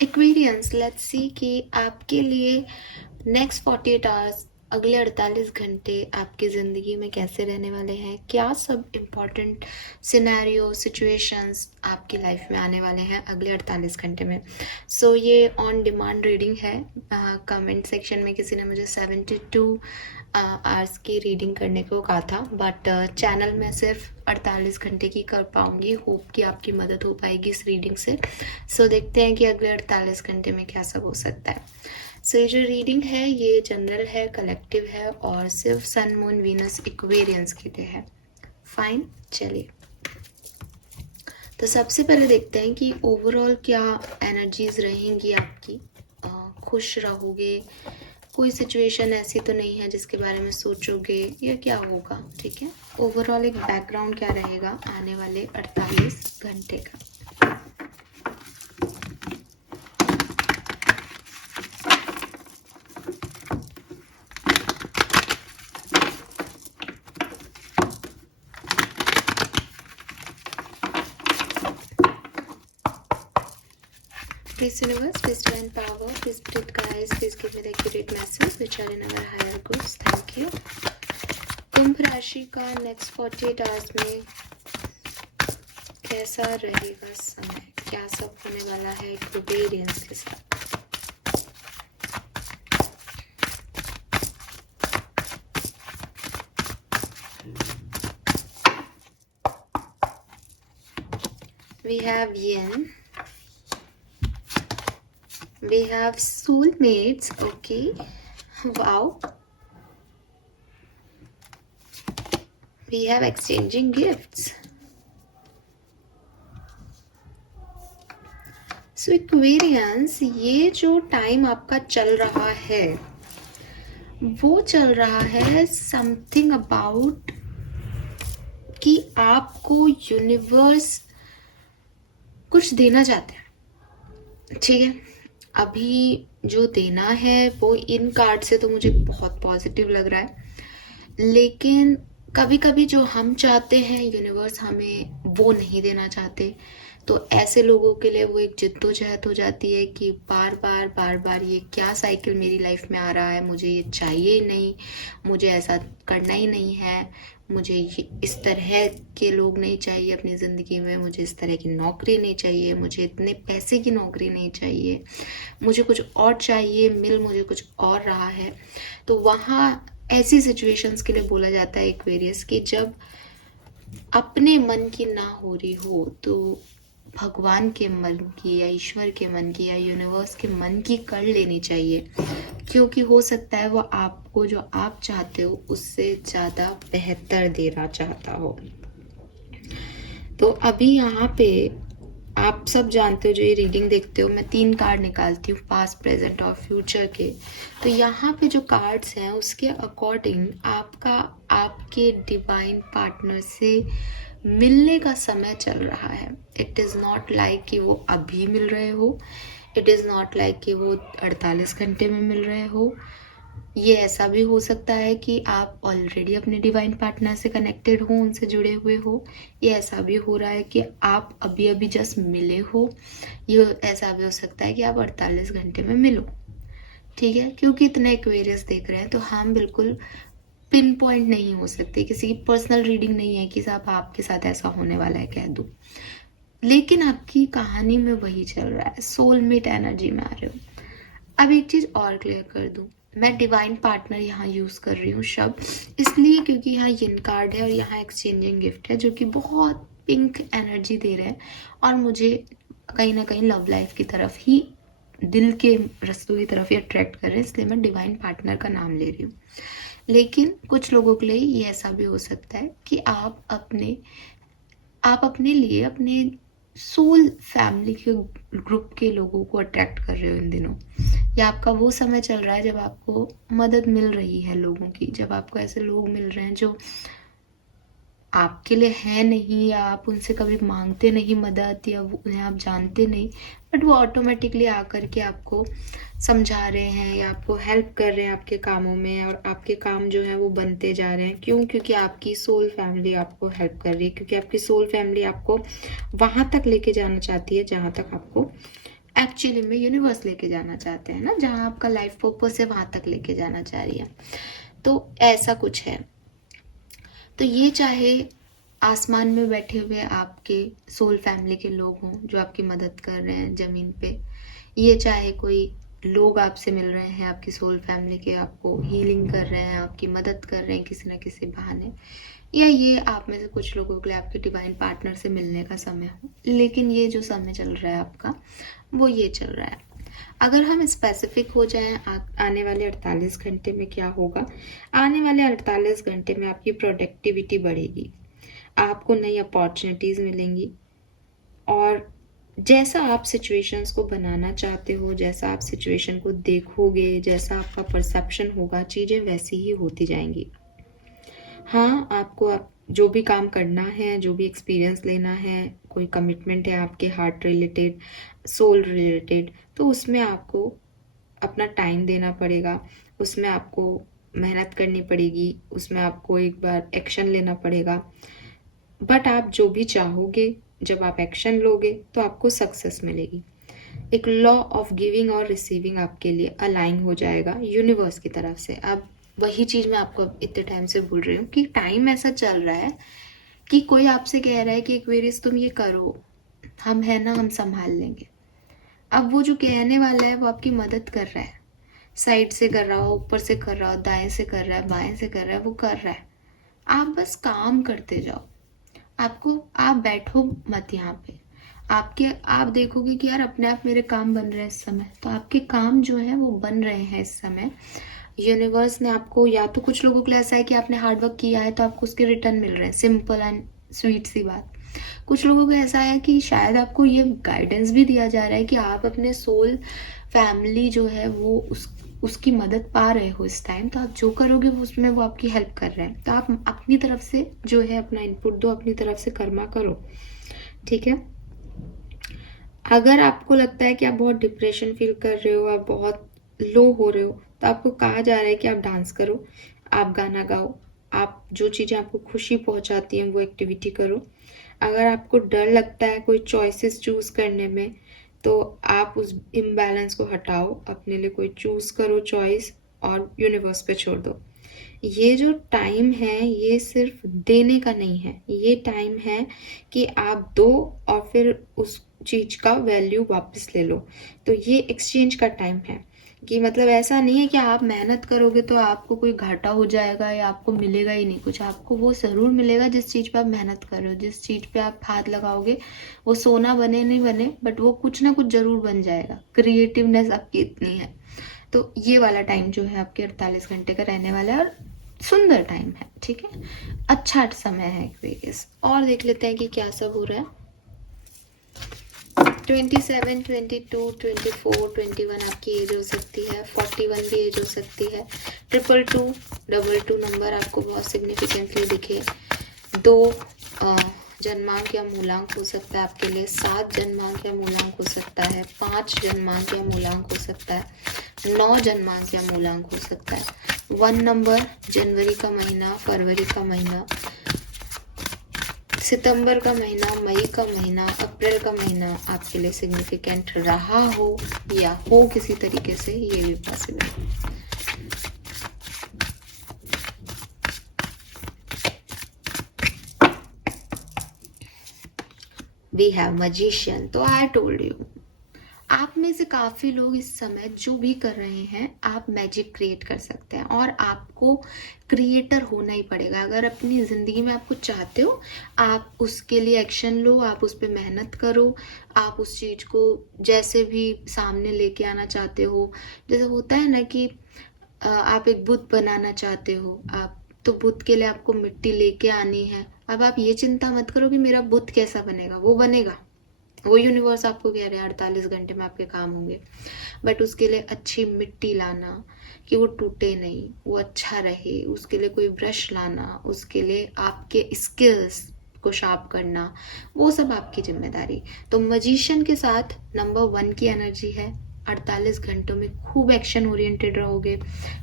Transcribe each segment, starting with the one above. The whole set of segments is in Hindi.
एक्वेरियंस, लेट्स सी कि आपके लिए नेक्स्ट 48 आवर्स, अगले 48 घंटे आपकी ज़िंदगी में कैसे रहने वाले हैं, क्या सब इम्पॉर्टेंट सिनेरियो सिचुएशंस आपकी लाइफ में आने वाले हैं अगले 48 घंटे में। सो ये ऑन डिमांड रीडिंग है। कमेंट सेक्शन में किसी ने मुझे 72 आवर्स की रीडिंग करने को कहा था, बट चैनल में सिर्फ 48 घंटे की कर पाऊँगी। होप कि आपकी मदद हो पाएगी इस रीडिंग से। सो देखते हैं कि अगले 48 घंटे में क्या सब हो सकता है। सो ये जो रीडिंग है ये जनरल है, कलेक्टिव है और सिर्फ सन मून वीनस इक्वेरियंस के लिए है। फाइन, चलिए तो सबसे पहले देखते हैं कि ओवरऑल क्या एनर्जीज रहेंगी आपकी। खुश रहोगे, कोई सिचुएशन ऐसी तो नहीं है जिसके बारे में सोचोगे या क्या होगा, ठीक है। ओवरऑल एक बैकग्राउंड क्या रहेगा आने वाले 48 घंटे का। Please universe, please divine power, please spirit guides, please give me the accurate message which are in our higher groups. Thank you. कुंभ राशि का नेक्स्ट 48 आवर्स में कैसा रहेगा समय, क्या सब होने वाला है एक्वेरियंस के साथ। We have yin. We have soulmates. Okay. Wow. We have exchanging gifts. So Aquarians, ये जो टाइम आपका चल रहा है वो चल रहा है समथिंग अबाउट कि आपको यूनिवर्स कुछ देना चाहते हैं, ठीक है। अभी जो देना है वो इन कार्ड से तो मुझे बहुत पॉजिटिव लग रहा है, लेकिन कभी कभी जो हम चाहते हैं यूनिवर्स हमें वो नहीं देना चाहते। तो ऐसे लोगों के लिए वो एक जिद्दोजहद हो जाती है कि बार बार ये क्या साइकिल मेरी लाइफ में आ रहा है, मुझे ये चाहिए ही नहीं, मुझे ऐसा करना ही नहीं है, मुझे इस तरह के लोग नहीं चाहिए अपनी ज़िंदगी में, मुझे इस तरह की नौकरी नहीं चाहिए, मुझे इतने पैसे की नौकरी नहीं चाहिए, मुझे कुछ और चाहिए, मिल मुझे कुछ और रहा है। तो वहाँ ऐसी सिचुएशंस के लिए बोला जाता है एक्वेरियस कि जब अपने मन की ना हो रही हो तो भगवान के मन की या ईश्वर के मन की या यूनिवर्स के मन की कर लेनी चाहिए, क्योंकि हो सकता है वो आपको जो आप चाहते हो उससे ज़्यादा बेहतर देना चाहता हो। तो अभी यहाँ पे आप सब जानते हो, जो ये रीडिंग देखते हो, मैं 3 कार्ड निकालती हूँ पास्ट प्रेजेंट और फ्यूचर के। तो यहाँ पे जो कार्ड्स हैं उसके अकॉर्डिंग आपका आपके डिवाइन पार्टनर से मिलने का समय चल रहा है। इट इज़ नॉट लाइक कि वो अभी मिल रहे हो, इट इज़ नॉट लाइक कि वो 48 घंटे में मिल रहे हो। ये ऐसा भी हो सकता है कि आप ऑलरेडी अपने डिवाइन पार्टनर से कनेक्टेड हो, उनसे जुड़े हुए हो। ये ऐसा भी हो रहा है कि आप अभी अभी जस्ट मिले हो। ये ऐसा भी हो सकता है कि आप 48 घंटे में मिलो, ठीक है। क्योंकि इतने एक्वेरियस देख रहे हैं तो हम बिल्कुल पिन पॉइंट नहीं हो सकते, किसी की पर्सनल रीडिंग नहीं है कि साहब आपके साथ ऐसा होने वाला है कह दूं। लेकिन आपकी कहानी में वही चल रहा है, सोलमेट एनर्जी में आ रहे हो। अब एक चीज़ और क्लियर कर दूं, मैं डिवाइन पार्टनर यहाँ यूज़ कर रही हूँ शब्द इसलिए क्योंकि यहाँ यिन कार्ड है और यहाँ एक्सचेंजिंग गिफ्ट है जो कि बहुत पिंक एनर्जी दे रहे हैं और मुझे कहीं ना कहीं लव लाइफ की तरफ ही, दिल के रस्तों की तरफ ही अट्रैक्ट कर रहे हैं, इसलिए मैं डिवाइन पार्टनर का नाम ले रही हूँ। लेकिन कुछ लोगों के लिए ये ऐसा भी हो सकता है कि आप अपने लिए अपने सोल फैमिली के ग्रुप के लोगों को अट्रैक्ट कर रहे हो इन दिनों, या आपका वो समय चल रहा है जब आपको मदद मिल रही है लोगों की, जब आपको ऐसे लोग मिल रहे हैं जो आपके लिए है नहीं, या आप उनसे कभी मांगते नहीं मदद, या उन्हें आप जानते नहीं, बट वो ऑटोमेटिकली आकर के आपको समझा रहे हैं या आपको हेल्प कर रहे हैं आपके कामों में, और आपके काम जो है वो बनते जा रहे हैं। क्यों? क्योंकि आपकी सोल फैमिली आपको हेल्प कर रही है, क्योंकि आपकी सोल फैमिली आपको वहाँ तक लेके जाना चाहती है जहाँ तक आपको एक्चुअली में यूनिवर्स लेके जाना चाहते हैं ना, जहाँ आपका लाइफ पर्पस है वहाँ तक लेके जाना चाह रही है। तो ऐसा कुछ है। तो ये चाहे आसमान में बैठे हुए आपके सोल फैमिली के लोग हों जो आपकी मदद कर रहे हैं ज़मीन पे, ये चाहे कोई लोग आपसे मिल रहे हैं आपकी सोल फैमिली के, आपको हीलिंग कर रहे हैं, आपकी मदद कर रहे हैं किसी न किसी बहाने, या ये आप में से कुछ लोगों के लिए आपके डिवाइन पार्टनर से मिलने का समय हो। लेकिन ये जो समय चल रहा है आपका, वो ये चल रहा है। अगर हम स्पेसिफिक हो जाएं आने वाले 48 घंटे में क्या होगा, आने वाले 48 घंटे में आपकी प्रोडक्टिविटी बढ़ेगी, आपको नई अपॉर्चुनिटीज़ मिलेंगी, और जैसा आप सिचुएशंस को बनाना चाहते हो, जैसा आप सिचुएशन को देखोगे, जैसा आपका परसेप्शन होगा, चीज़ें वैसी ही होती जाएंगी। हाँ, आपको आप जो भी काम करना है, जो भी एक्सपीरियंस लेना है, कोई कमिटमेंट है आपके हार्ट रिलेटेड, सोल रिलेटेड, तो उसमें आपको अपना टाइम देना पड़ेगा, उसमें आपको मेहनत करनी पड़ेगी, उसमें आपको एक बार एक्शन लेना पड़ेगा। बट आप जो भी चाहोगे, जब आप एक्शन लोगे तो आपको सक्सेस मिलेगी। एक लॉ ऑफ गिविंग और रिसीविंग आपके लिए अलाइन हो जाएगा यूनिवर्स की तरफ से। अब वही चीज़ मैं आपको इतने टाइम से बोल रही हूँ कि टाइम ऐसा चल रहा है कि कोई आपसे कह रहा है कि एक्वेरियस तुम ये करो, हम है ना, हम संभाल लेंगे। अब वो जो कहने वाला है वो आपकी मदद कर रहा है, साइड से कर रहा हो, ऊपर से कर रहा हो, दाएं से कर रहा है, बाएं से कर रहा है, वो कर रहा है। आप बस काम करते जाओ। आप बैठो मत यहाँ पे। आप देखोगे कि यार अपने आप मेरे काम बन रहे हैं इस समय, तो आपके काम जो है वो बन रहे हैं इस समय। यूनिवर्स ने आपको, या तो कुछ लोगों के लिए ऐसा है कि आपने हार्ड वर्क किया है तो आपको उसके रिटर्न मिल रहे हैं, सिंपल एंड स्वीट सी बात। कुछ लोगों को ऐसा है कि शायद आपको ये गाइडेंस भी दिया जा रहा है कि आप अपने सोल फैमिली जो है वो उसकी मदद पा रहे हो इस टाइम, तो आप जो करोगे वो उसमें वो आपकी हेल्प कर रहे हैं। तो आप अपनी तरफ से जो है अपना इनपुट दो, अपनी तरफ से कर्मा करो, ठीक है। अगर आपको लगता है कि आप बहुत डिप्रेशन फील कर रहे हो, आप बहुत लो हो रहे हो, तो आपको कहा जा रहा है कि आप डांस करो, आप गाना गाओ, आप जो चीज़ें आपको खुशी पहुंचाती हैं वो एक्टिविटी करो। अगर आपको डर लगता है कोई चॉइसेस चूज़ करने में, तो आप उस इम्बैलेंस को हटाओ, अपने लिए कोई चूज़ करो चॉइस और यूनिवर्स पे छोड़ दो। ये जो टाइम है ये सिर्फ देने का नहीं है, ये टाइम है कि आप दो और फिर उस चीज़ का वैल्यू वापस ले लो। तो ये एक्सचेंज का टाइम है कि मतलब ऐसा नहीं है कि आप मेहनत करोगे तो आपको कोई घाटा हो जाएगा या आपको मिलेगा ही नहीं कुछ। आपको वो ज़रूर मिलेगा जिस चीज़ पे आप मेहनत कर रहे हो, जिस चीज़ पे आप हाथ लगाओगे। वो सोना बने नहीं बने, बट वो कुछ ना कुछ ज़रूर बन जाएगा। क्रिएटिवनेस आपकी इतनी है। तो ये वाला टाइम जो है आपके 48 घंटे का रहने वाला है और सुंदर टाइम है, ठीक है, अच्छा समय है एक्वेरियस। और देख लेते हैं कि क्या सब हो रहा है। 27, 22, 24, 21 आपकी एज हो सकती है, 41 भी एज हो सकती है, 222, 22 नंबर आपको बहुत सिग्निफिकेंटली दिखे। 2 जन्मांक या मूलांक हो सकता है आपके लिए, 7 जन्मांक या मूलांक हो सकता है, 5 जन्मांक या मूलांक हो सकता है, 9 जन्मांक या मूलांक हो सकता है। 1 नंबर जनवरी का महीना, फरवरी का महीना, सितंबर का महीना, मई का महीना, अप्रैल का महीना आपके लिए सिग्निफिकेंट रहा हो या हो किसी तरीके से, ये भी पॉसिबल है। We have magician. तो आई टोल्ड यू, आप में से काफ़ी लोग इस समय जो भी कर रहे हैं, आप मैजिक क्रिएट कर सकते हैं और आपको क्रिएटर होना ही पड़ेगा। अगर अपनी ज़िंदगी में आप कुछ चाहते हो, आप उसके लिए एक्शन लो, आप उस पर मेहनत करो, आप उस चीज़ को जैसे भी सामने लेके आना चाहते हो। जैसे होता है ना कि आप एक बुत बनाना चाहते हो, आप तो बुत के लिए आपको मिट्टी लेके आनी है। अब आप ये चिंता मत करो कि मेरा बुत कैसा बनेगा, वो बनेगा। वो यूनिवर्स आपको कह रहे हैं 48 घंटे में आपके काम होंगे, बट उसके लिए अच्छी मिट्टी लाना कि वो टूटे नहीं, वो अच्छा रहे, उसके लिए कोई ब्रश लाना, उसके लिए आपके स्किल्स को शार्प करना, वो सब आपकी जिम्मेदारी। तो मैजिशियन के साथ नंबर 1 की एनर्जी है, 48 घंटों में खूब एक्शन ओरिएंटेड रहोगे,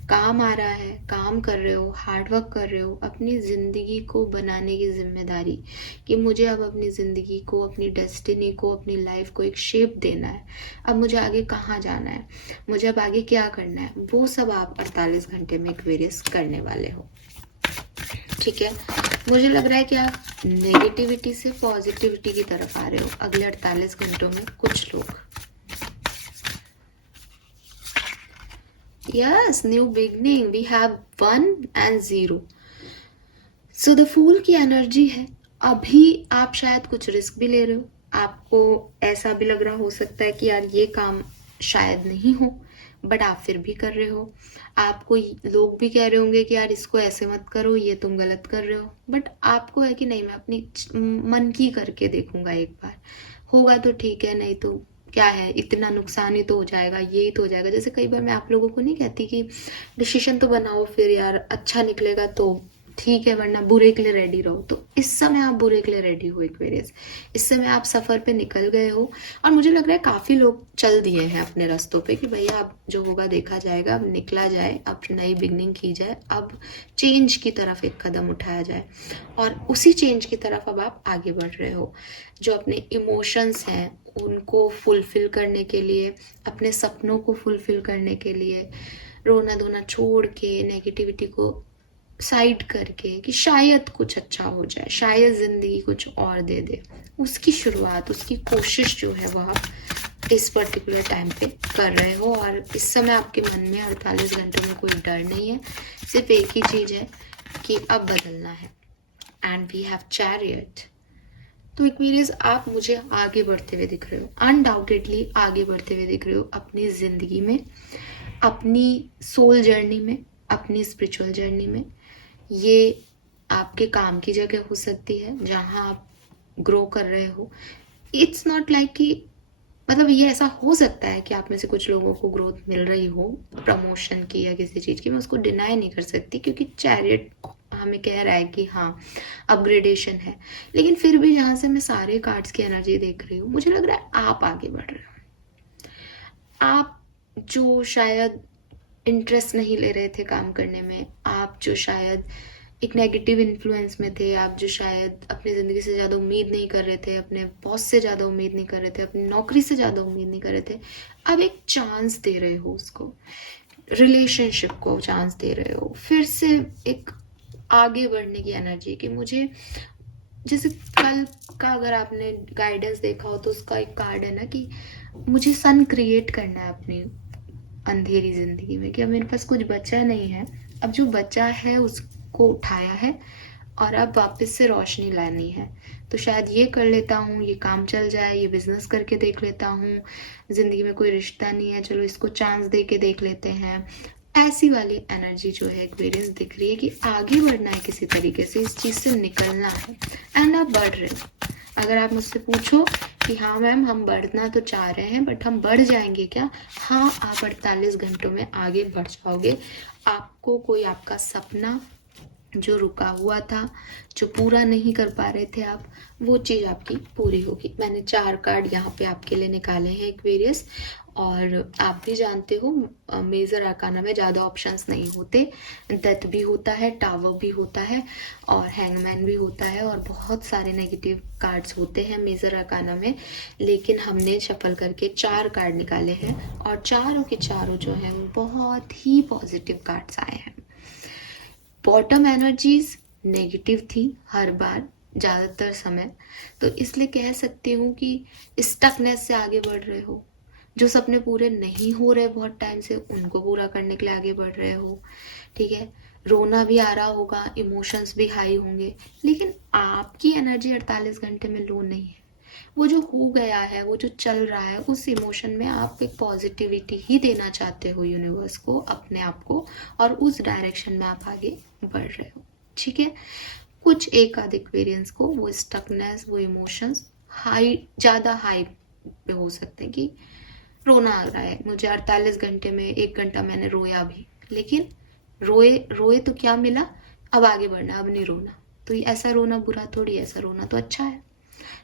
काम आ रहा है, काम कर रहे हो, हार्ड वर्क कर रहे हो, अपनी ज़िंदगी को बनाने की जिम्मेदारी कि मुझे अब अपनी ज़िंदगी को, अपनी डेस्टिनी को, अपनी लाइफ को एक शेप देना है, अब मुझे आगे कहाँ जाना है, मुझे अब आगे क्या करना है, वो सब आप 48 घंटे में एक्वेरियस करने वाले हो। ठीक है, मुझे लग रहा है कि आप नेगेटिविटी से पॉजिटिविटी की तरफ आ रहे हो अगले 48 घंटों में कुछ लोग। Yes, new beginning. We have 1 and 0. So the Fool की एनर्जी है। अभी आप शायद कुछ रिस्क भी ले रहे हो, आपको ऐसा भी लग रहा हो सकता है कि यार ये काम शायद नहीं हो, बट आप फिर भी कर रहे हो। आपको लोग भी कह रहे होंगे कि यार इसको ऐसे मत करो, ये तुम गलत कर रहे हो, बट आपको है कि नहीं, मैं अपनी मन की करके देखूंगा, एक बार होगा तो ठीक है, नहीं तो क्या है, इतना नुकसान ही तो हो जाएगा, यही तो हो जाएगा। जैसे कई बार मैं आप लोगों को नहीं कहती कि डिसीजन तो बनाओ, फिर यार अच्छा निकलेगा तो ठीक है, वरना बुरे के लिए रेडी रहो। तो इस समय आप बुरे के लिए रेडी हो एक्वेरियस, इस समय आप सफ़र पे निकल गए हो, और मुझे लग रहा है काफ़ी लोग चल दिए हैं अपने रास्तों पे कि भैया अब जो होगा देखा जाएगा, अब निकला जाए, अब नई बिगनिंग की जाए, अब चेंज की तरफ एक कदम उठाया जाए, और उसी चेंज की तरफ अब आप आगे बढ़ रहे हो। जो अपने इमोशंस हैं उनको फुलफिल करने के लिए, अपने सपनों को फुलफिल करने के लिए, रोना धोना छोड़ के, नेगेटिविटी को साइड करके कि शायद कुछ अच्छा हो जाए, शायद ज़िंदगी कुछ और दे दे, उसकी शुरुआत, उसकी कोशिश जो है वो आप इस पर्टिकुलर टाइम पे कर रहे हो। और इस समय आपके मन में 48 घंटों में कोई डर नहीं है, सिर्फ एक ही चीज़ है कि अब बदलना है। And we have chariot. तो एक्वेरियस, आप मुझे आगे बढ़ते हुए दिख रहे हो, अनडाउटेडली आगे बढ़ते हुए दिख रहे हो अपनी ज़िंदगी में, अपनी सोल जर्नी में, अपनी स्पिरिचुअल जर्नी में। ये आपके काम की जगह हो सकती है जहाँ आप ग्रो कर रहे हो। इट्स नॉट लाइक कि मतलब ये ऐसा हो सकता है कि आप में से कुछ लोगों को ग्रोथ मिल रही हो प्रमोशन की या किसी चीज़ की, मैं उसको डिनाई नहीं कर सकती, क्योंकि चैरियट हमें कह रहा है कि हाँ अपग्रेडेशन है। लेकिन फिर भी जहाँ से मैं सारे कार्ड्स की एनर्जी देख रही हूँ, मुझे लग रहा है आप आगे बढ़ रहे हो। आप जो शायद इंटरेस्ट नहीं ले रहे थे काम करने में, आप जो शायद एक नेगेटिव इन्फ्लुएंस में थे, आप जो शायद अपनी ज़िंदगी से ज़्यादा उम्मीद नहीं कर रहे थे, अपने बॉस से ज़्यादा उम्मीद नहीं कर रहे थे, अपनी नौकरी से ज़्यादा उम्मीद नहीं कर रहे थे, अब एक चांस दे रहे हो उसको, रिलेशनशिप को चांस दे रहे हो, फिर से एक आगे बढ़ने की एनर्जी कि मुझे, जैसे कल का अगर आपने गाइडेंस देखा हो तो उसका एक कार्ड है ना कि मुझे सन क्रिएट करना है अपनी अंधेरी ज़िंदगी में, कि अब मेरे पास कुछ बचा नहीं है, अब जो बचा है उसको उठाया है और अब वापस से रोशनी लानी है। तो शायद ये कर लेता हूँ, ये काम चल जाए, ये बिजनेस करके देख लेता हूँ, ज़िंदगी में कोई रिश्ता नहीं है, चलो इसको चांस दे के देख लेते हैं। ऐसी वाली एनर्जी जो है एक्वेरियस दिख रही है कि आगे बढ़ना है, किसी तरीके से इस चीज़ से निकलना है, एंड आप बढ़ रहे हो। अगर आप मुझसे पूछो कि हाँ मैम हम बढ़ना तो चाह रहे हैं बट हम बढ़ जाएंगे क्या, हाँ आप 48 घंटों में आगे बढ़ जाओगे। आपको कोई आपका सपना जो रुका हुआ था, जो पूरा नहीं कर पा रहे थे आप, वो चीज़ आपकी पूरी होगी। मैंने 4 कार्ड यहाँ पे आपके लिए निकाले हैं एक्वेरियस, और आप भी जानते हो मेजर आर्काना में ज़्यादा ऑप्शंस नहीं होते, डेथ भी होता है, टावर भी होता है, और हैंगमैन भी होता है, और बहुत सारे नेगेटिव कार्ड्स होते हैं मेजर आर्काना में। लेकिन हमने शफल करके 4 कार्ड निकाले हैं, और चारों के चारों जो हैं वो बहुत ही पॉजिटिव कार्ड्स आए हैं। बॉटम एनर्जीज नेगेटिव थी हर बार, ज़्यादातर समय, तो इसलिए कह सकती हूँ कि स्टकनेस से आगे बढ़ रहे हो। जो सपने पूरे नहीं हो रहे बहुत टाइम से, उनको पूरा करने के लिए आगे बढ़ रहे हो। ठीक है, रोना भी आ रहा होगा, इमोशंस भी हाई होंगे, लेकिन आपकी एनर्जी 48 घंटे में लो नहीं है। वो जो हो गया है, वो जो चल रहा है, उस इमोशन में आप एक पॉजिटिविटी ही देना चाहते हो यूनिवर्स को, अपने आप को, और उस डायरेक्शन में आप आगे बढ़ रहे हो। ठीक है, कुछ एक आध एक्वेरियंस को वो स्टकनेस, वो इमोशंस हाई, ज़्यादा हाई पे हो सकते हैं कि रोना आ रहा है मुझे 48 घंटे में, 1 घंटा मैंने रोया भी, लेकिन रोए तो क्या मिला, अब आगे बढ़ना, अब नहीं रोना। तो ऐसा रोना बुरा थोड़ी, ऐसा रोना तो अच्छा है।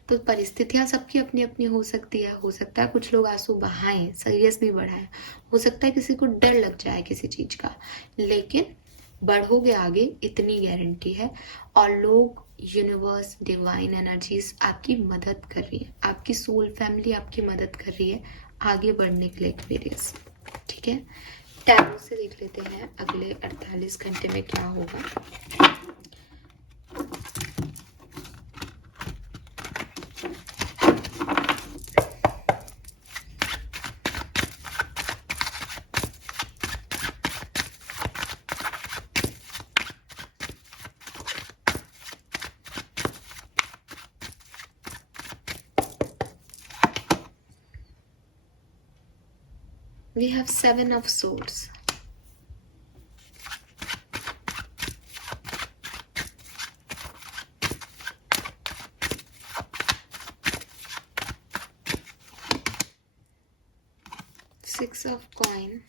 तो परिस्थितियाँ सबकी अपनी अपनी हो सकती है। हो सकता है कुछ लोग आंसू बहाएं, सीरियस नहीं बढ़ाएं, हो सकता है किसी को डर लग जाए किसी चीज़ का, लेकिन बढ़ोगे आगे इतनी गारंटी है। और लोग, यूनिवर्स, डिवाइन एनर्जीज आपकी मदद कर रही है, आपकी सोल फैमिली आपकी मदद कर रही है आगे बढ़ने के लिए एक्वेरियस। ठीक है, टैरो से देख लेते हैं अगले 48 घंटे में क्या होगा। We have 7 of Swords. Six of Coin.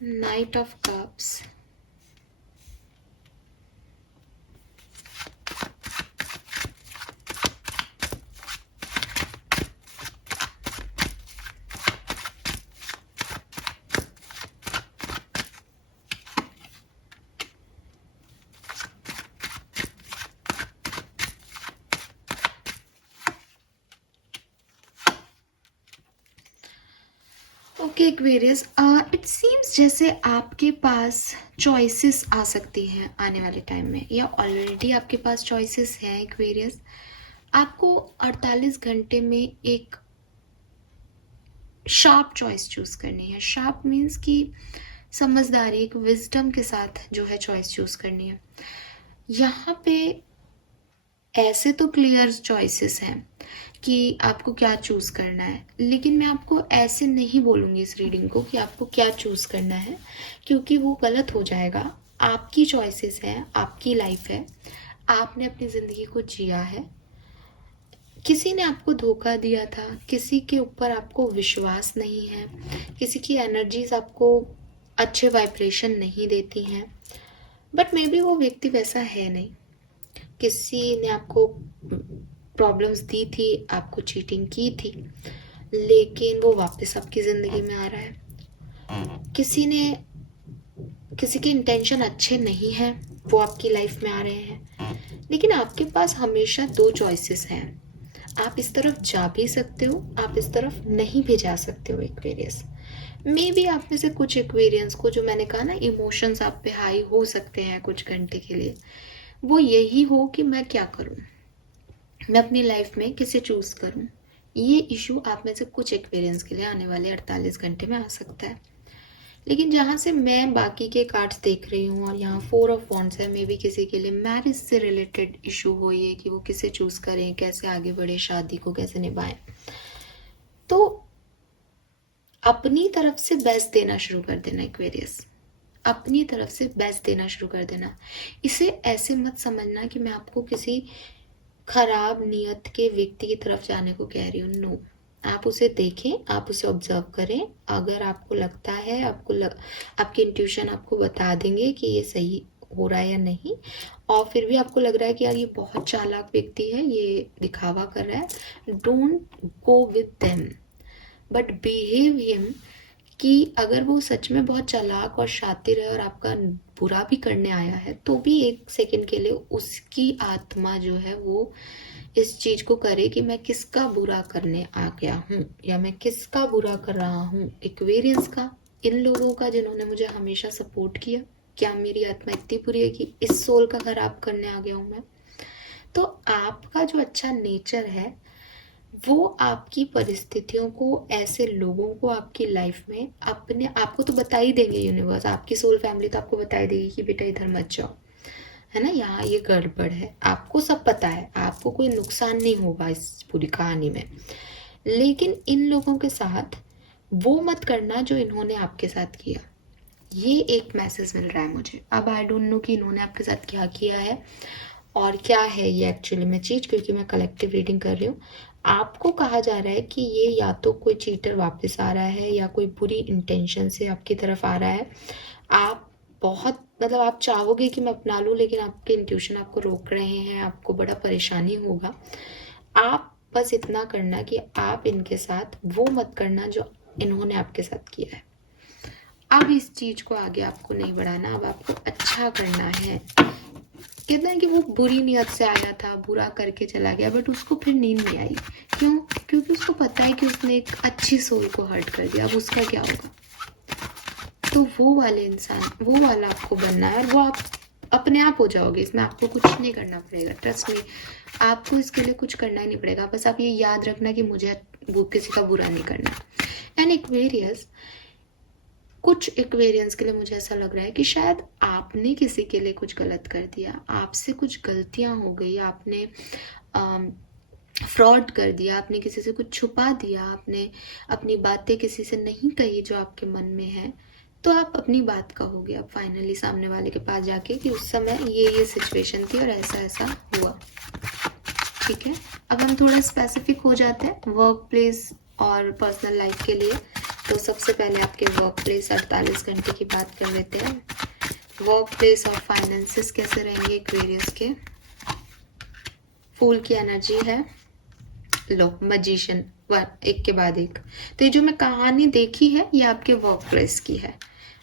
Knight of Cups. Okay Aquarius, it seems जैसे आपके पास चॉइसेस आ सकती हैं आने वाले टाइम में, या ऑलरेडी आपके पास चॉइसेस हैं एक्वेरियस। आपको 48 घंटे में एक शार्प चॉइस चूज करनी है। शार्प मीन्स कि समझदारी, एक विजडम के साथ जो है चॉइस चूज करनी है। यहाँ पे ऐसे तो क्लियर चॉइसेस हैं कि आपको क्या चूज करना है, लेकिन मैं आपको ऐसे नहीं बोलूँगी इस रीडिंग को कि आपको क्या चूज करना है, क्योंकि वो गलत हो जाएगा। आपकी चॉइसेस हैं, आपकी लाइफ है, आपने अपनी ज़िंदगी को जिया है। किसी ने आपको धोखा दिया था, किसी के ऊपर आपको विश्वास नहीं है, किसी की एनर्जीज आपको अच्छे वाइब्रेशन नहीं देती हैं, बट मे बी वो व्यक्ति वैसा है नहीं। किसी ने आपको प्रॉब्लम्स दी थी, आपको चीटिंग की थी, लेकिन वो वापस आपकी ज़िंदगी में आ रहा है। किसी के इंटेंशन अच्छे नहीं हैं, वो आपकी लाइफ में आ रहे हैं, लेकिन आपके पास हमेशा 2 चॉइसेस हैं। आप इस तरफ जा भी सकते हो, आप इस तरफ नहीं भी जा सकते हो एक्वेरियस। मे बी आप में से कुछ एक्वेरियंस को, जो मैंने कहा ना, इमोशंस आप पे हाई हो सकते हैं कुछ घंटे के लिए, वो यही हो कि मैं क्या करूं, मैं अपनी लाइफ में किसे चूज करूं। ये इशू आप में से कुछ एक्सपीरियंस के लिए आने वाले 48 घंटे में आ सकता है। लेकिन जहाँ से मैं बाकी के कार्ड्स देख रही हूँ, और यहाँ 4 ऑफ वॉन्ड्स है, मे बी किसी के लिए मैरिज से रिलेटेड इशू हो ये कि वो किसे चूज करें, कैसे आगे बढ़े, शादी को कैसे निभाएं। तो अपनी तरफ से बेस्ट देना शुरू कर देना एक्वेरियस, अपनी तरफ से बेस्ट देना शुरू कर देना। इसे ऐसे मत समझना कि मैं आपको किसी खराब नियत के व्यक्ति की तरफ जाने को कह रही हूँ। नो, आप उसे देखें, आप उसे ऑब्जर्व करें। अगर आपको लगता है, आपकी इंट्यूशन आपको बता देंगे कि ये सही हो रहा है या नहीं, और फिर भी आपको लग रहा है कि यार ये बहुत चालाक व्यक्ति है, ये दिखावा कर रहा है, don't go with them, but behave him कि अगर वो सच में बहुत चालाक और शातिर है और आपका बुरा भी करने आया है, तो भी 1 सेकंड के लिए उसकी आत्मा जो है वो इस चीज को करे कि मैं किसका बुरा करने आ गया हूँ, या मैं किसका बुरा कर रहा हूँ। एक्वेरियंस का, इन लोगों का जिन्होंने मुझे हमेशा सपोर्ट किया, क्या मेरी आत्मा इतनी बुरी है कि इस सोल का खराब करने आ गया हूँ मैं। तो आपका जो अच्छा नेचर है वो आपकी परिस्थितियों को, ऐसे लोगों को आपकी लाइफ में अपने आपको तो बता ही देंगे यूनिवर्स, आपकी सोल फैमिली तो आपको बता ही देगी कि बेटा इधर मत जाओ, है ना, यहाँ ये गड़बड़ है। आपको सब पता है, आपको कोई नुकसान नहीं होगा इस पूरी कहानी में। लेकिन इन लोगों के साथ वो मत करना जो इन्होंने आपके साथ किया। ये एक मैसेज मिल रहा है मुझे। अब आई डोंट नो कि इन्होंने आपके साथ क्या किया है, और क्या है ये एक्चुअली में चीज, क्योंकि मैं कलेक्टिव रीडिंग कर रही हूँ। आपको कहा जा रहा है कि ये या तो कोई चीटर वापस आ रहा है या कोई बुरी इंटेंशन से आपकी तरफ आ रहा है। आप बहुत मतलब आप चाहोगे कि मैं अपना लूँ, लेकिन आपके इंट्यूशन आपको रोक रहे हैं, आपको बड़ा परेशानी होगा। आप बस इतना करना कि आप इनके साथ वो मत करना जो इन्होंने आपके साथ किया है। अब इस चीज को आगे आपको नहीं बढ़ाना, अब आपको अच्छा करना है। कहते हैं कि वो बुरी नियत से आया था, बुरा करके चला गया, बट उसको फिर नींद नहीं आई। क्यों? क्योंकि उसको पता है कि उसने एक अच्छी सोल को हर्ट कर दिया। अब उसका क्या होगा? तो वो वाले इंसान, वो वाला आपको बनना है, और वो आप अपने आप हो जाओगे। इसमें आपको कुछ नहीं करना पड़ेगा, ट्रस्ट मी। आपको इसके लिए कुछ करना ही नहीं पड़ेगा। बस आप ये याद रखना कि मुझे वो किसी का बुरा नहीं करना। एंड एक्वेरियस, कुछ एक्वेरियंस के लिए मुझे ऐसा लग रहा है कि शायद आपने किसी के लिए कुछ गलत कर दिया, आपसे कुछ गलतियां हो गई, आपने फ्रॉड कर दिया, आपने किसी से कुछ छुपा दिया, आपने अपनी बातें किसी से नहीं कही जो आपके मन में है। तो आप अपनी बात कहोगे अब फाइनली सामने वाले के पास जाके कि उस समय ये सिचुएशन थी और ऐसा ऐसा हुआ। ठीक है, अब हम थोड़ा स्पेसिफिक हो जाते हैं वर्क प्लेस और पर्सनल लाइफ के लिए। तो सबसे पहले आपके वर्क प्लेस 48 घंटे की बात कर लेते हैं। वर्क प्लेस और फाइनेंसेस कैसे रहेंगे एक्वेरियस के? फूल की एनर्जी है, लो मैजिशियन, एक के बाद एक। तो ये जो मैं कहानी देखी है ये आपके वर्क प्लेस की है,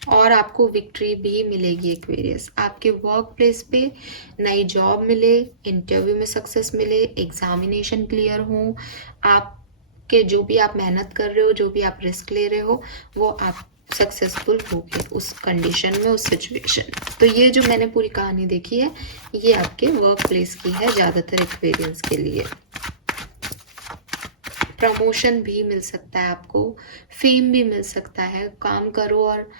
और आपको विक्ट्री भी मिलेगी एक्वेरियस। आपके वर्क प्लेस पे नई जॉब मिले, इंटरव्यू में सक्सेस मिले, एग्जामिनेशन क्लियर हो, आपके जो भी आप मेहनत कर रहे हो, जो भी आप रिस्क ले रहे हो, वो आप सक्सेसफुल हो गए उस कंडीशन में, उस सिचुएशन। तो ये जो मैंने पूरी कहानी देखी है ये आपके वर्क प्लेस की है ज़्यादातर एक्वेरियंस के लिए। प्रमोशन भी मिल सकता है आपको, फेम भी मिल सकता है। काम करो और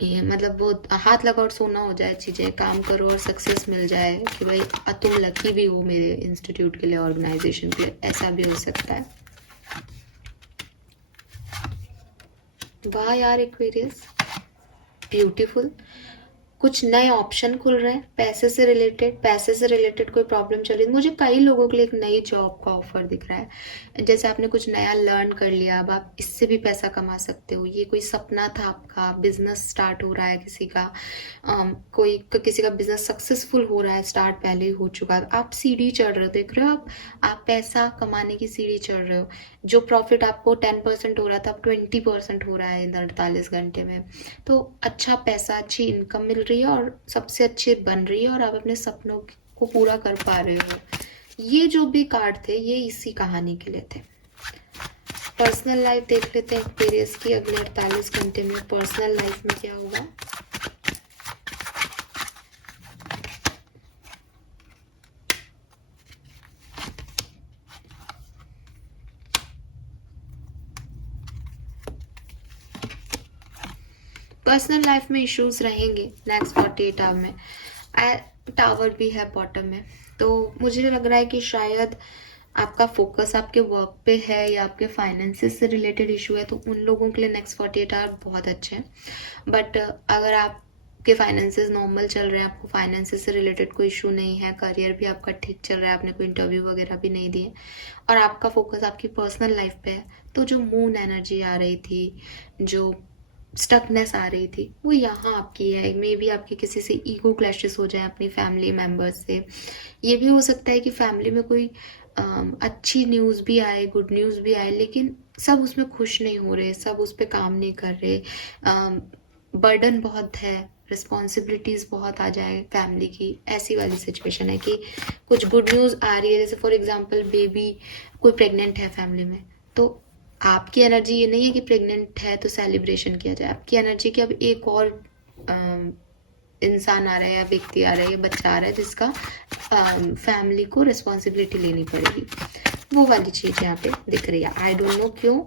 ये मतलब वो हाथ लगा और सोना हो जाए चीज़ें, काम करो और सक्सेस मिल जाए कि भाई तुम लकी भी हो मेरे इंस्टीट्यूट के लिए, ऑर्गेनाइजेशन के लिए, ऐसा भी हो सकता है। वाह यार एक्वेरियस, ब्यूटीफुल। कुछ नए ऑप्शन खुल रहे हैं पैसे से रिलेटेड कोई प्रॉब्लम चल रही है। मुझे कई लोगों के लिए एक नई जॉब का ऑफर दिख रहा है, जैसे आपने कुछ नया लर्न कर लिया, अब आप इससे भी पैसा कमा सकते हो। ये कोई सपना था आपका, बिजनेस स्टार्ट हो रहा है किसी का, किसी का बिजनेस सक्सेसफुल हो रहा है, स्टार्ट पहले ही हो चुका है, आप सीढ़ी चढ़ रहे हो, देख रहे हो आप पैसा कमाने की सीढ़ी चढ़ रहे हो। जो प्रॉफिट आपको 10% हो रहा था अब 20% हो रहा है इन 48 घंटे में। तो अच्छा पैसा, अच्छी इनकम मिल रही है और सबसे अच्छी बन रही है, और आप अपने सपनों को पूरा कर पा रहे हो। ये जो भी कार्ड थे ये इसी कहानी के लिए थे। पर्सनल लाइफ देख लेते हैं एक्वेरियस की अगले 48 घंटे में। पर्सनल लाइफ में क्या होगा? पर्सनल लाइफ में इश्यूज रहेंगे नेक्स्ट 48 आवर में। टावर भी है बॉटम में, तो मुझे लग रहा है कि शायद आपका फोकस आपके वर्क पे है या आपके फाइनेंसेस से रिलेटेड इशू है, तो उन लोगों के लिए नेक्स्ट 48 आवर बहुत अच्छे हैं। बट अगर आपके फाइनेंसेस नॉर्मल चल रहे हैं, आपको फाइनेंसेस से रिलेटेड कोई इशू नहीं है, करियर भी आपका ठीक चल रहा है, आपने कोई इंटरव्यू वगैरह भी नहीं दिए, और आपका फोकस आपकी पर्सनल लाइफ पे है, तो जो मून एनर्जी आ रही थी, जो स्टकनेस आ रही थी, वो यहाँ आपकी है। मे बी आपकी किसी से ईगो क्लैशेस हो जाए अपनी फैमिली मेम्बर्स से। ये भी हो सकता है कि फैमिली में कोई अच्छी न्यूज़ भी आए, गुड न्यूज़ भी आए, लेकिन सब उसमें खुश नहीं हो रहे, सब उस पर काम नहीं कर रहे। बर्डन बहुत है, रिस्पॉन्सिबिलिटीज़ बहुत आ जाए फैमिली की, ऐसी वाली सिचुएशन है कि कुछ गुड न्यूज़ आ रही है। जैसे फॉर एग्जाम्पल बेबी कोई प्रेग्नेंट है फैमिली में, तो आपकी एनर्जी ये नहीं है कि प्रेग्नेंट है तो सेलिब्रेशन किया जाए। आपकी एनर्जी कि अब एक और इंसान आ रहा है या व्यक्ति आ रहा है या बच्चा आ रहा है जिसका फैमिली को रिस्पॉन्सिबिलिटी लेनी पड़ेगी। वो वाली चीज़ यहाँ पे दिख रही है। आई डोंट नो क्यों,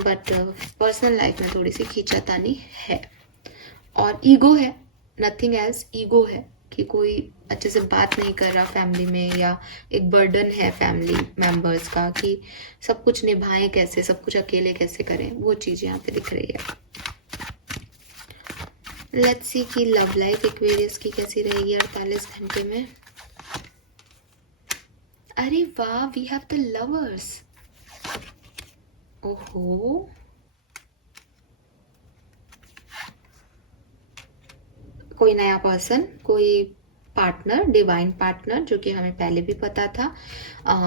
बट पर्सनल लाइफ में थोड़ी सी खींचातानी है और ईगो है, नथिंग एल्स। ईगो है कि कोई अच्छे से बात नहीं कर रहा फैमिली में, या एक बर्डन है फैमिली मेंबर्स का कि सब कुछ निभाएं कैसे, सब कुछ अकेले कैसे करें, वो चीज़ यहाँ पे दिख रही है। लेट्स सी कि लव लाइफ एक्वेरियस की कैसी रहेगी 48 घंटे में। अरे वाह, वी हैव द लवर्स। ओहो, कोई नया पर्सन, कोई पार्टनर, डिवाइन पार्टनर, जो कि हमें पहले भी पता था।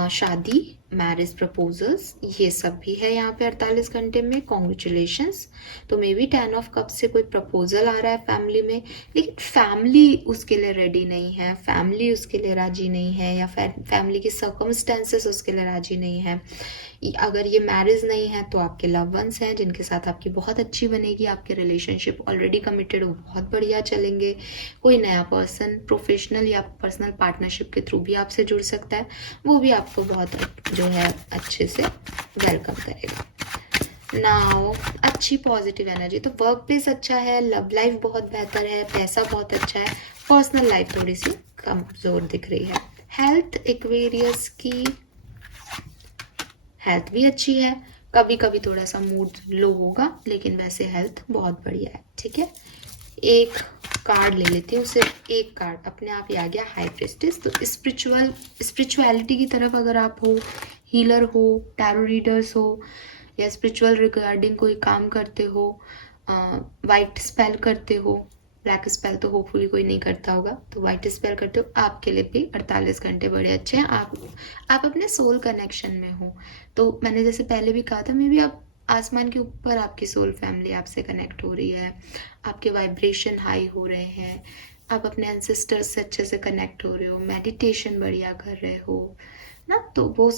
शादी, मैरिज प्रपोजल्स, ये सब भी है यहाँ पे 48 घंटे में। कॉन्ग्रेचुलेशंस। तो मे बी 10 ऑफ कप से कोई प्रपोजल आ रहा है फैमिली में, लेकिन फैमिली उसके लिए रेडी नहीं है, फैमिली उसके लिए राजी नहीं है, या फैमिली की सर्कमस्टेंसेस उसके लिए राजी नहीं है। अगर ये मैरिज नहीं है तो आपके लव वंस हैं जिनके साथ आपकी बहुत अच्छी बनेगी, आपके रिलेशनशिप ऑलरेडी कमिटेड हो, बहुत बढ़िया चलेंगे। कोई नया पर्सन प्रोफेशनल या पर्सनल पार्टनरशिप के थ्रू भी आपसे जुड़ सकता है, वो भी आपको बहुत जो है अच्छे से वेलकम करेगा। नाउ अच्छी पॉजिटिव एनर्जी, तो वर्क प्लेस अच्छा है, लव लाइफ बहुत बेहतर है, पैसा बहुत अच्छा है, पर्सनल लाइफ थोड़ी सी कमजोर दिख रही है। हेल्थ, एक्वेरियस की हेल्थ भी अच्छी है, कभी कभी थोड़ा सा मूड लो होगा, लेकिन वैसे हेल्थ बहुत बढ़िया है। ठीक है, एक कार्ड ले लेती हूँ, सिर्फ एक कार्ड, अपने आप ही आ गया हाई प्रिस्टेस। तो स्पिरिचुअलिटी की तरफ अगर आप हो, हीलर हो, टैरो रीडर्स हो, या स्पिरिचुअल रिगार्डिंग कोई काम करते हो, वाइट स्पेल करते हो, ब्लैक स्पेल तो होपफुली कोई नहीं करता होगा, तो वाइट स्पेल करते हो, आपके लिए भी 48 घंटे बड़े अच्छे हैं। आप अपने सोल कनेक्शन में हो, तो मैंने जैसे पहले भी कहा था, मे भी आप आसमान के ऊपर आपकी सोल फैमिली आपसे कनेक्ट हो रही है, आपके वाइब्रेशन हाई हो रहे हैं, आप अपने एंसेस्टर्स से अच्छे से कनेक्ट हो रहे हो, मेडिटेशन बढ़िया कर रहे हो ना, तो वो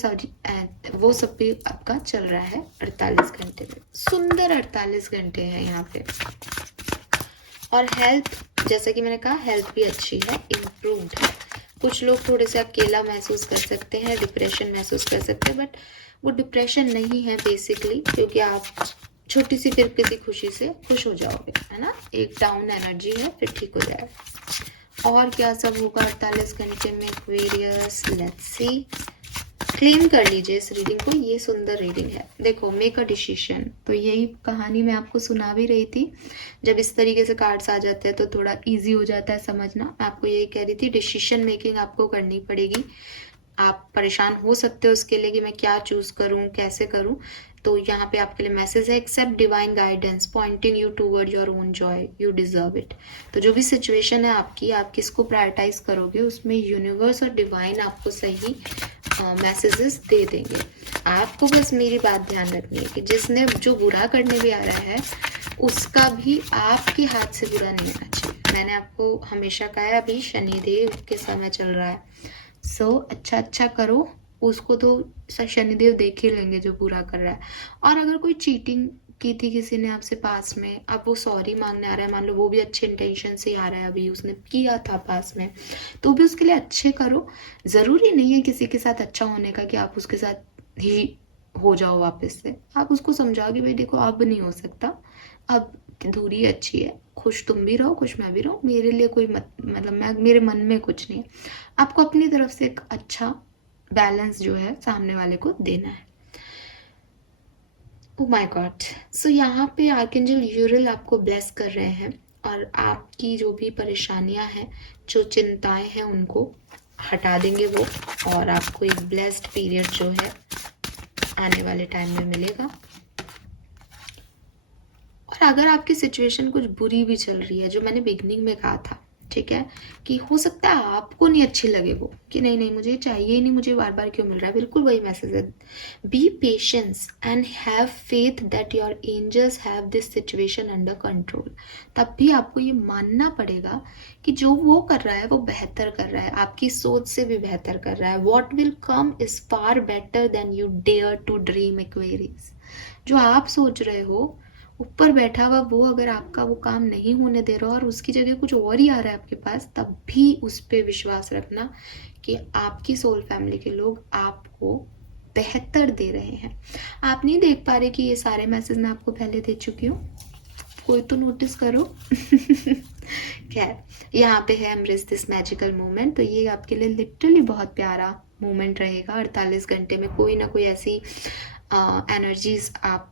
सब भी आपका चल रहा है 48 घंटे में। सुंदर 48 घंटे हैं यहाँ पे। और हेल्थ, जैसा कि मैंने कहा, हेल्थ भी अच्छी है, इम्प्रूव्ड है। कुछ लोग थोड़े से अकेला महसूस कर सकते हैं, डिप्रेशन महसूस कर सकते हैं, बट वो डिप्रेशन नहीं है बेसिकली, क्योंकि आप छोटी सी फिर किसी खुशी से खुश हो जाओगे, है ना। एक डाउन एनर्जी है, फिर ठीक हो जाएगा। और क्या सब होगा 48 घंटे में एक्वेरियस, लेट्स सी। क्लेम कर लीजिए इस रीडिंग को, ये सुंदर रीडिंग है। देखो, मेक अ डिसीजन, तो यही कहानी मैं आपको सुना भी रही थी। जब इस तरीके से कार्ड्स आ जाते हैं तो थोड़ा इजी हो जाता है समझना। मैं आपको यही कह रही थी, डिसीजन मेकिंग आपको करनी पड़ेगी। आप परेशान हो सकते हो उसके लिए कि मैं क्या चूज करूं, कैसे करूं, तो यहाँ पे आपके लिए मैसेज है, accept divine guidance pointing you toward your own joy, you deserve it. तो जो भी सिचुएशन है आपकी, आप किसको प्रायोरिटाइज करोगे, उसमें यूनिवर्स और डिवाइन आपको सही मैसेजेस दे देंगे। आपको बस मेरी बात ध्यान रखनी है कि जिसने जो बुरा करने भी आ रहा है, उसका भी आपके हाथ से बुरा नहीं आना चाहिए। मैंने आपको हमेशा कहा है, अभी शनिदेव के समय चल रहा है, सो अच्छा करो, उसको तो शनिदेव देख ही लेंगे जो बुरा कर रहा है। और अगर कोई चीटिंग की थी किसी ने आपसे पास में, अब वो सॉरी मांगने आ रहा है, मान लो वो भी अच्छे इंटेंशन से आ रहा है, अभी उसने किया था पास में, तो भी उसके लिए अच्छे करो। ज़रूरी नहीं है किसी के साथ अच्छा होने का कि आप उसके साथ ही हो जाओ वापस से। आप उसको समझाओ कि भाई देखो, अब नहीं हो सकता, अब दूरी अच्छी है, खुश तुम भी रहो, खुश मैं भी रहूँ, मेरे लिए कोई मतलब मैं, मेरे मन में कुछ नहीं है। आपको अपनी तरफ से एक अच्छा बैलेंस जो है सामने वाले को देना है। Oh my God. सो यहाँ पे आर्कएंजल यूरिल आपको ब्लेस कर रहे हैं, और आपकी जो भी परेशानियां हैं, जो चिंताएं हैं, उनको हटा देंगे वो, और आपको एक ब्लेस्ड पीरियड जो है आने वाले टाइम में मिलेगा। और अगर आपकी सिचुएशन कुछ बुरी भी चल रही है, जो मैंने बिगनिंग में कहा था, ठीक है, कि हो सकता है आपको नहीं अच्छी लगे वो, कि नहीं मुझे चाहिए ही नहीं, मुझे बार बार क्यों मिल रहा है, बिल्कुल वही मैसेज है। Be patience and have faith that your angels have this situation under control. तब भी आपको ये मानना पड़ेगा कि जो वो कर रहा है वो बेहतर कर रहा है, आपकी सोच से भी बेहतर कर रहा है। What will come is far better than you dare to dream Aquarius. जो आप सोच रहे हो, ऊपर बैठा हुआ वो अगर आपका वो काम नहीं होने दे रहा और उसकी जगह कुछ और ही आ रहा है आपके पास, तब भी उस पर विश्वास रखना कि आपकी सोल फैमिली के लोग आपको बेहतर दे रहे हैं। आप नहीं देख पा रहे कि ये सारे मैसेज मैं आपको पहले दे चुकी हूँ, कोई तो नोटिस करो। खैर, यहाँ पे है एम्ब्रेस दिस मैजिकल मोमेंट, तो ये आपके लिए लिटरली बहुत प्यारा मोमेंट रहेगा। 48 घंटे में कोई ना कोई ऐसी एनर्जीज आप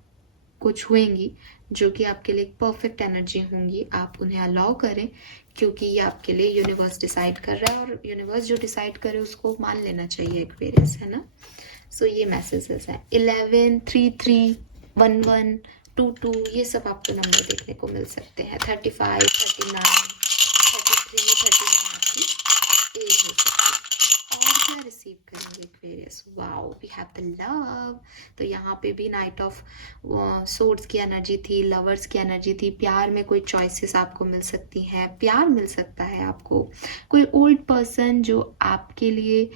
को छुएंगी जो कि आपके लिए परफेक्ट एनर्जी होंगी, आप उन्हें अलाउ करें, क्योंकि ये आपके लिए यूनिवर्स डिसाइड कर रहा है, और यूनिवर्स जो डिसाइड करे उसको मान लेना चाहिए एक्वेरियस, है ना। सो ये मैसेजेस हैं। 11, 33, 11, 22, ये सब आपको नंबर देखने को मिल सकते हैं। 35, 39, 33, 31 आपकी एज हो सकती है। और क्या रिसीव करेंगे Aquarius? Wow, we have the love. तो यहाँ पे भी नाइट ऑफ सोर्ड्स की एनर्जी थी, लवर्स की एनर्जी थी। प्यार में कोई चॉइसेस आपको मिल सकती हैं, प्यार मिल सकता है आपको। कोई ओल्ड पर्सन जो आपके लिए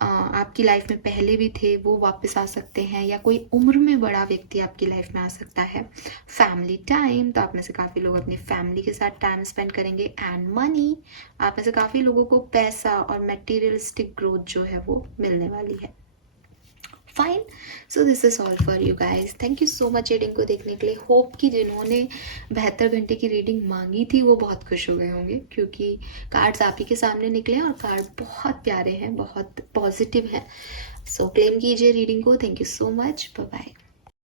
आपकी लाइफ में पहले भी थे, वो वापस आ सकते हैं, या कोई उम्र में बड़ा व्यक्ति आपकी लाइफ में आ सकता है। फैमिली टाइम, तो आप में से काफ़ी लोग अपनी फैमिली के साथ टाइम स्पेंड करेंगे। एंड मनी, आप में से काफ़ी लोगों को पैसा और मटेरियलिस्टिक ग्रोथ जो है वो मिलने वाली है। Fine, so this is all for you guys. Thank you so much reading को देखने के लिए। होप कि जिन्होंने 72 घंटे की रीडिंग मांगी थी वो बहुत खुश हो गए होंगे, क्योंकि कार्ड्स आप ही के सामने निकले हैं और कार्ड बहुत प्यारे हैं, बहुत पॉजिटिव हैं। सो क्लेम कीजिए रीडिंग को। Thank you so much, bye bye.